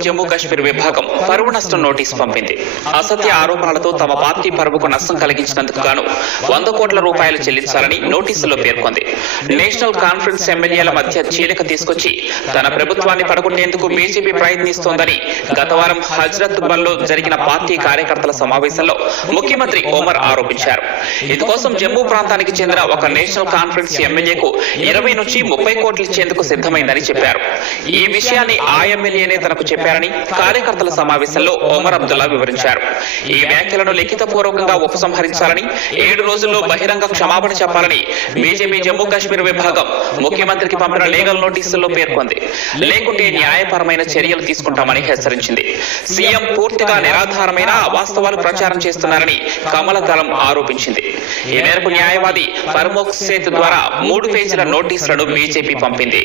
జమ్మూ కాశ్మీర్ విభాగం పరువు నష్టం నోటీసు పంపింది. అసత్య ఆరోపణలతో తమ పార్టీ పరువుకు నష్టం కలిగించినందుకు గాను 100 కోట్ల రూపాయలు చెల్లించాలని నోటీసులో పేర్కొంది. నేషనల్ కాన్ఫరెన్స్ ఎమ్మెల్యేల మధ్య చీలిక తీసుకొచ్చి తన ప్రభుత్వాన్ని పడగొట్టేందుకు బీజేపీ ప్రయత్నిస్తోందని గత వారం హజ్రత్ బల్లో జరిగిన పార్టీ కార్యకర్తల సమావేశంలో ముఖ్యమంత్రి ఒమర్ ఆరోపించారు. ఇందుకోసం జమ్మూ ప్రాంతానికి చెందిన ఒక నేషనల్ కాన్ఫరెన్స్ ఎమ్మెల్యేకు 20 నుంచి 30 కోట్లు ఇచ్చేందుకు సిద్ధమైందని చెప్పారు. ఈ విషయాన్ని ఆ ఎమ్మెల్యేనే తనకు చెప్పారని కార్యకర్తల సమావేశంలో ఒమర్ అబ్దుల్లా వివరించారు. ఈ వ్యాఖ్యలను లిఖితపూర్వకంగా ఉపసంహరించాలని 7 రోజుల్లో బహిరంగ క్షమాపణ చెప్పాలని బీజేపీ జమ్మూ కాశ్మీర్ విభాగం ముఖ్యమంత్రికి పంపిన లీగల్ నోటీసుల్లో పేర్కొంది. లేకుంటే న్యాయపరమైన చర్యలు తీసుకుంటామని హెచ్చరించింది. సీఎం పూర్తిగా నిరాధారమైన అవాస్తవాలు ప్రచారం చేస్తున్నారని కమల దళం ఆరోపించింది. ఈ మేరకు న్యాయవాది పరమోక్ సేత్ ద్వారా 3 పేజీల నోటీసులను బీజేపీ పంపింది.